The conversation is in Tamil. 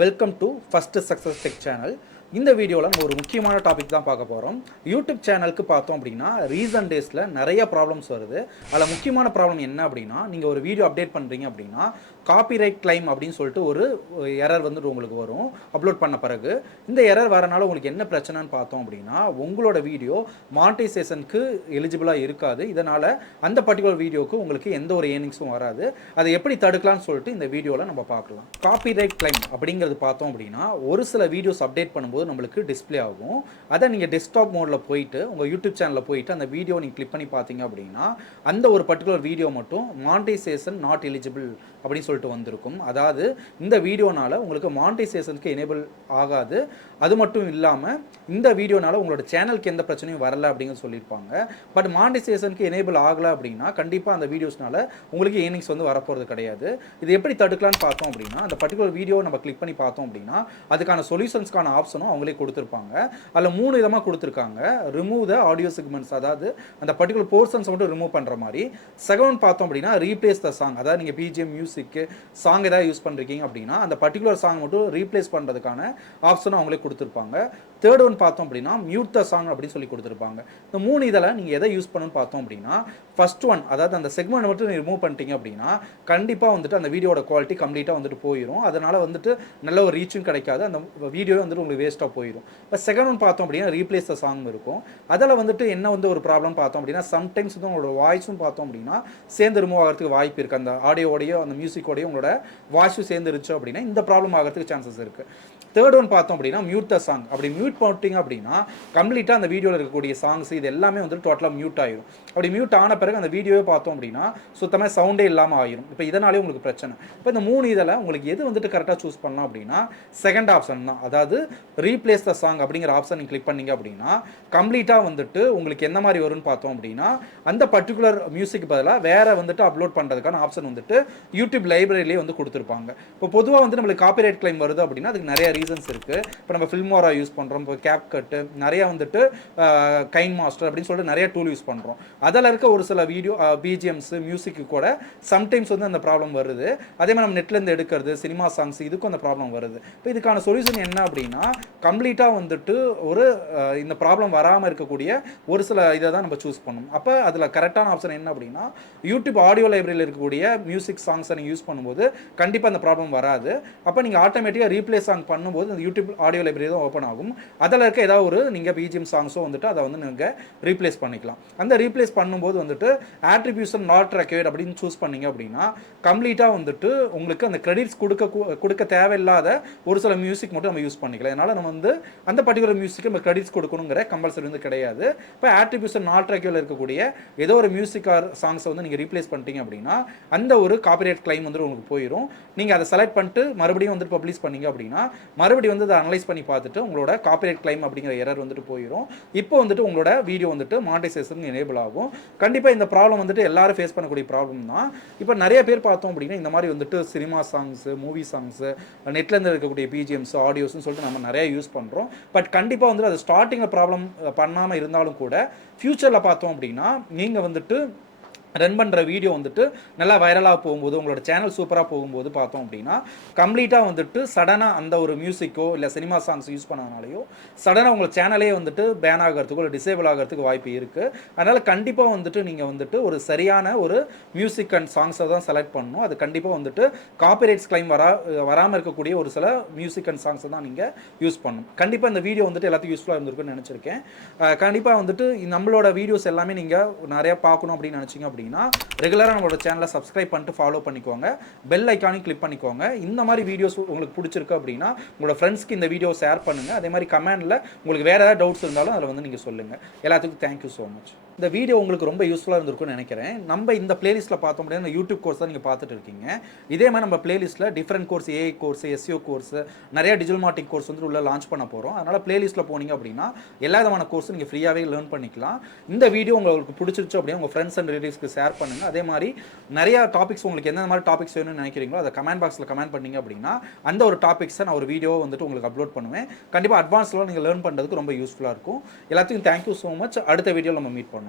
Welcome to first success tech channel. இந்த வீடியோவில் நம்ம ஒரு முக்கியமான டாபிக் தான் பார்க்க போகிறோம். யூடியூப் சேனலுக்கு பார்த்தோம் அப்படின்னா ரீசன்ட் டேஸில் நிறைய ப்ராப்ளம்ஸ் வருது. அதில் முக்கியமான ப்ராப்ளம் என்ன அப்படின்னா, நீங்கள் ஒரு வீடியோ அப்டேட் பண்ணுறீங்க அப்படின்னா காப்பிரைட் கிளைம் அப்படின்னு சொல்லிட்டு ஒரு எரர் வந்துட்டு உங்களுக்கு வரும் அப்லோட் பண்ண பிறகு. இந்த எரர் வரனால உங்களுக்கு என்ன பிரச்சனைன்னு பார்த்தோம் அப்படின்னா, உங்களோட வீடியோ மானிட்டைசேஷனுக்கு எலிஜிபிளாக இருக்காது. இதனால் அந்த பர்டிகுலர் வீடியோவுக்கு உங்களுக்கு எந்த ஒரு ஏர்னிங்ஸும் வராது. அதை எப்படி தடுக்கலாம்னு சொல்லிட்டு இந்த வீடியோவில் நம்ம பார்க்கலாம். காப்பிரைட் கிளைம் அப்படிங்கிறது பார்த்தோம் அப்படின்னா, ஒரு சில வீடியோஸ் அப்டேட் பண்ணும்போது நம்மளுக்கு டிஸ்ப்ளே ஆகும். அதை நீங்கள் டெஸ்க்டாப் மோடில் போயிட்டு உங்கள் யூடியூப் சேனலில் போயிட்டு அந்த வீடியோ நீங்கள் கிளிக் பண்ணி பார்த்தீங்க அப்படின்னா, அந்த ஒரு பர்டிகுலர் வீடியோ மட்டும் மானிட்டைசேஷன் நாட் எலிஜிபிள் அப்படின்னு சொல்லிட்டு வந்திருக்கும். அதாவது இந்த வீடியோனால உங்களுக்கு மானிட்டைசேஷனுக்கு எனேபிள் ஆகாது. அது மட்டும் இல்லாமல் இந்த வீடியோனால உங்களோட சேனலுக்கு எந்த பிரச்சனையும் வரல அப்படிங்கிறது சொல்லியிருப்பாங்க. பட் மானிட்டைசேஷனுக்கு எனேபிள் ஆகலை அப்படின்னா கண்டிப்பாக அந்த வீடியோஸ்னால உங்களுக்கு ஏர்னிங்ஸ் வந்து வரப்போகிறது கிடையாது. இது எப்படி தடுக்கலான்னு பார்த்தோம் அப்படின்னா, அந்த பர்டிகுலர் வீடியோ நம்ம கிளிக் பண்ணி பார்த்தோம் அப்படின்னா அதுக்கான சொல்யூஷன்ஸ்க்கான ஆப்ஷனும் அவங்களே கொடுத்துருப்பாங்க. அதில் 3 விதமாக கொடுத்துருக்காங்க. ரிமூவ் த ஆடியோ செக்மெண்ட்ஸ், அதாவது அந்த பர்டிகுலர் போர்ஷன்ஸ் மட்டும் ரிமூவ் பண்ணுற மாதிரி. செகண்ட் பார்த்தோம் அப்படின்னா ரீப்ளேஸ் த சாங், அதாவது நீங்கள் பிஜிஎம் மியூசிக்கு சாங் ஏதாவது யூஸ் பண்ணுறீங்க அப்படின்னா அந்த பர்டிகுலர் சாங் மட்டும் ரீப்ளேஸ் பண்ணுறதுக்கான ஆப்ஷனும் அவங்களே கொடுத்துருப்பாங்க. தேர்ட் ஒன் பார்த்தோம் அப்படின்னா மியூட் த சாங் அப்படின்னு சொல்லி கொடுத்துருப்பாங்க. இந்த 3 இதில் நீங்கள் எதை யூஸ் பண்ணணும்னு பார்த்தோம் அப்படின்னா, ஃபர்ஸ்ட் ஒன், அதாவது அந்த செக்மெண்ட் மட்டும் நீங்கள் ரிமூவ் பண்ணிட்டீங்க அப்படின்னா கண்டிப்பாக வந்துட்டு அந்த வீடியோட குவாலிட்டி கம்ப்ளீட்டாக வந்துட்டு போயிடும். அதனால் வந்துட்டு நல்ல ஒரு ரீச்சும் கிடைக்காது, அந்த வீடியோ வந்துட்டு உங்களுக்கு வேஸ்ட்டாக போயிடும். இப்போ செகண்ட் ஒன் பார்த்தோம் அப்படின்னா ரீப்ளேஸ் த சாங் இருக்கும். அதில் வந்துட்டு என்ன வந்து ஒரு ப்ராப்ளம் பார்த்தோம் அப்படின்னா, சம்டைம்ஸ் வந்து உங்களோட வாய்ஸும் பார்த்தோம் அப்படின்னா சேர்ந்து ரிமூவ் ஆகிறதுக்கு வாய்ப்பு இருக்குது. அந்த ஆடியோடையோ அந்த மியூசிக்கோடையோ உங்களோட வாய்ஸும் சேர்ந்துருச்சு அப்படின்னா இந்த ப்ராப்ளம் ஆகிறதுக்கு சான்சஸ் இருக்குது. தேர்ட் ஒன் பார்த்தோம் அப்படின்னா மியூட் த சாங். அப்படி மியூட் பண்ணிட்டீங்க அப்படின்னா கம்ப்ளீட்டாக அந்த வீடியோவில் இருக்கக்கூடிய சாங்ஸ் இது எல்லாமே வந்துட்டு டோட்டலாக மியூட் ஆயிடும். அப்படி மியூட் ஆன பிறகு அந்த வீடியோவே பார்த்தோம் அப்படின்னா சுத்தமாக சவுண்டே இல்லாமல் ஆயிரும். இப்போ இதனாலே உங்களுக்கு பிரச்சனை. இப்போ இந்த 3 இதில் உங்களுக்கு எது வந்துட்டு கரெக்டாக சூஸ் பண்ணலாம் அப்படின்னா செகண்ட் ஆப்ஷன் தான். அதாவது ரீப்ளேஸ் த சாங் அப்படிங்கிற ஆப்ஷன் நீங்கள் கிளிக் பண்ணீங்க அப்படின்னா கம்ப்ளீட்டாக வந்துட்டு உங்களுக்கு என்ன மாதிரி வரும்னு பார்த்தோம் அப்படின்னா, அந்த பர்டிகுலர் மியூசிக் பதிலாக வேற வந்துட்டு அப்லோட் பண்ணுறதுக்கான ஆப்ஷன் வந்துட்டு யூடியூப் லைப்ரரியிலே வந்து கொடுத்துருப்பாங்க. இப்போ பொதுவாக வந்து நம்மளுக்கு காப்பிரைட் கிளைம் வருது அப்படின்னா அதுக்கு நிறைய ரீசன்ஸ் இருக்குது. இப்போ நம்ம ஃபில்மோரா யூஸ் பண்ணுறோம், இப்போ கேப்கட்டு, நிறையா வந்துட்டு கைன் மாஸ்டர் அப்படின்னு சொல்லிட்டு நிறைய டூல் யூஸ் பண்ணுறோம். அதில் இருக்க ஒரு சில வீடியோ பிஜிஎம்ஸ் மியூசிக்கு கூட சம்டைம்ஸ் வந்து அந்த ப்ராப்ளம் வருது. அதே மாதிரி நம்ம நெட்லேருந்து எடுக்கிறது சினிமா சாங்ஸ் இதுக்கும் அந்த ப்ராப்ளம் வருது. இப்போ இதுக்கான சொல்யூஷன் என்ன அப்படின்னா, கம்ப்ளீட்டாக வந்துட்டு ஒரு இந்த ப்ராப்ளம் வராமல் இருக்கக்கூடிய ஒரு சில இதை தான் நம்ம சூஸ் பண்ணணும். அப்போ அதில் கரெக்டான ஆப்ஷன் என்ன அப்படின்னா, யூடியூப் ஆடியோ லைப்ரரியில் இருக்கக்கூடிய மியூசிக் சாங்ஸை நீங்கள் யூஸ் பண்ணும்போது கண்டிப்பாக அந்த ப்ராப்ளம் வராது. அப்போ நீங்கள் ஆட்டோமேட்டிக்காக ரீப்ளேஸ் சாங் பண்ணும்போது அந்த யூடியூப் ஆடியோ லைப்ரரி தான் ஓப்பன் ஆகும். அதில் இருக்க ஏதாவது ஒரு நீங்கள் பிஜிஎம் சாங்ஸோ வந்துட்டு அதை வந்து நீங்கள் ரீப்ளேஸ் பண்ணிக்கலாம். அந்த ரீப்ளேஸ் பண்ணும்போது வந்துட்டு ஆட்ரிபியூஷன் நாட் ரெக்வயர்ட் அப்படின்னு சூஸ் பண்ணீங்க அப்படின்னா கம்ப்ளீட்டாக வந்துட்டு உங்களுக்கு அந்த கிரெடிட்ஸ் கொடுக்க தேவையில்லாத ஒரு சில மியூசிக் மட்டும் நம்ம யூஸ் பண்ணிக்கலாம். அதனால் நம்ம வந்து அந்த பர்டிகுலர் மியூசிக்கு நம்ம கிரெடிட்ஸ் கொடுக்கணுங்கிற கம்பல்சரி வந்து கிடையாது. இப்போ ஆட்ரிபியூஷன் நாட் ரெக்வயர்ட் இருக்கக்கூடிய ஏதோ ஒரு மியூசிக் ஆர் சாங்ஸை வந்து நீங்கள் ரீப்ளேஸ் பண்ணிட்டீங்க அப்படின்னா அந்த ஒரு காப்பிரைட் கிளைம் வந்து உங்களுக்கு போயிடும். நீங்கள் அதை செலக்ட் பண்ணிட்டு மறுபடியும் வந்துட்டு பப்ளிஷ் பண்ணீங்க அப்படின்னா மறுபடியும் வந்து அதை அனலைஸ் பண்ணி பார்த்துட்டு உங்களோட காப்பிரைட் கிளைம் அப்படிங்கிற எரர் வந்துட்டு போயிடும். இப்போ வந்துட்டு உங்களோட வீடியோ வந்துட்டு மானிட்டைசேஷன் எனேபிள் ஆகும். கண்டிப்பாக இந்த ப்ராப்ளம் வந்துட்டு எல்லாரும் ஃபேஸ் பண்ணக்கூடிய ப்ராப்ளம் தான். இப்போ நிறைய பேர் பார்த்தோம் அப்படின்னா இந்த மாதிரி வந்துட்டு சினிமா சாங்ஸு, மூவி சாங்ஸு, நெட்லேருந்து இருக்கக்கூடிய பிஜிஎம்ஸ், ஆடியோஸ்ன்னு சொல்லிட்டு நம்ம நிறைய யூஸ் பண்ணுறோம். பட் கண்டிப்பாக வந்துட்டு அது ஸ்டார்டிங்கில் ப்ராப்ளம் பண்ணாமல் இருந்தாலும் கூட ஃப்யூச்சரில் பார்த்தோம் அப்படின்னா நீங்கள் வந்துட்டு ரன் பண்ணுற வீடியோ வந்துட்டு நல்லா வைரலாக போகும்போது உங்களோட சேனல் சூப்பராக போகும்போது பார்த்தோம் அப்படின்னா கம்ப்ளீட்டாக வந்துட்டு சடனாக அந்த ஒரு மியூசிக்கோ இல்லை சினிமா சாங்ஸ் யூஸ் பண்ணனாலையோ சடனாக உங்கள் சேனலே வந்துட்டு பேன் ஆகிறதுக்கோ இல்லை டிசேபிள் ஆகிறதுக்கு வாய்ப்பு இருக்குது. அதனால் கண்டிப்பாக வந்துட்டு நீங்கள் வந்துட்டு ஒரு சரியான ஒரு மியூசிக் அண்ட் சாங்ஸை தான் செலக்ட் பண்ணணும். அது கண்டிப்பாக வந்துட்டு காப்பிரைட்ஸ் கிளைம் வராமல் இருக்கக்கூடிய ஒரு சில மியூசிக் அண்ட் சாங்ஸை தான் நீங்கள் யூஸ் பண்ணணும். கண்டிப்பாக இந்த வீடியோ வந்துட்டு எல்லாத்தையும் யூஸ்ஃபுல்லாக இருந்திருக்குன்னு நினச்சிருக்கேன். கண்டிப்பாக வந்துட்டு நம்மளோட வீடியோஸ் எல்லாமே நீங்கள் நிறையா பார்க்கணும் அப்படின்னு நினச்சிங்க அப்படின்னா ரெகுலராக நம்மளோட சேனலை சப்ஸ்கிரைப் பண்ணிட்டு ஃபாலோ பண்ணிக்கோங்க. பெல் ஐக்கானையும் கிளிக் பண்ணிக்கோங்க. இந்த மாதிரி வீடியோஸ் உங்களுக்கு பிடிச்சிருக்கு அப்படின்னா உங்களோட ஃப்ரெண்ட்ஸ்க்கு இந்த வீடியோ ஷேர் பண்ணுங்கள். அதே மாதிரி கமெண்டில் உங்களுக்கு வேறு ஏதாவது டவுட்ஸ் இருந்தாலும் அதில் வந்து நீங்கள் சொல்லுங்கள். எல்லாத்துக்கும் தேங்க்யூ ஸோ மச். இந்த வீடியோ உங்களுக்கு ரொம்ப யூஸ்ஃபுல்லாக இருந்திருக்கும்னு நினைக்கிறேன். நம்ம இந்த பிளேலிஸ்ட்டில் பார்த்தோம் அப்படின்னா யூடியூப் கோர்ஸ் தான் நீங்கள் பார்த்துட்டு இருக்கீங்க. இதே மாதிரி நம்ம பிளேலிஸ்ட்டில் different course, AI course, SEO course, நிறைய டிஜிட்டல் மார்க்கெட்டிங் கோர்ஸ் வந்து உள்ள லான்ச் பண்ண போகிறோம். அதனால் பிளேலிஸ்ட்டில் போனீங்க அப்படின்னா எல்லா விதமான கோர்ஸும் நீங்கள் ஃப்ரீயாகவே லேர்ன் பண்ணிக்கலாம். இந்த வீடியோ உங்களுக்கு பிடிச்சிருச்சு அப்படின்னா உங்கள் ஃப்ரெண்ட்ஸ் அண்ட் ரிலேட்டிவ்ஸ்க்கு ஷேர் பண்ணுங்கள். அதே மாதிரி நிறையா டாபிக்ஸ் உங்களுக்கு எந்த மாதிரி டாபிக்ஸ் வேணும்னு நினைக்கிறீங்களோ அதை கமெண்ட் பாக்ஸில் கமெண்ட் பண்ணிங்க அப்படின்னா அந்த ஒரு டாபிக்ஸை நான் ஒரு வீடியோ வந்துட்டு உங்களுக்கு அப்லோட் பண்ணுவேன். கண்டிப்பாக அட்வான்ஸில் நீங்கள் லேர்ன் பண்ணுறதுக்கு ரொம்ப யூஸ்ஃபுல்லாக இருக்கும். எல்லாத்துக்கும் தேங்க்யூ ஸோ மச். அடுத்த வீடியோவில் நம்ம மீட் பண்ணுவோம்.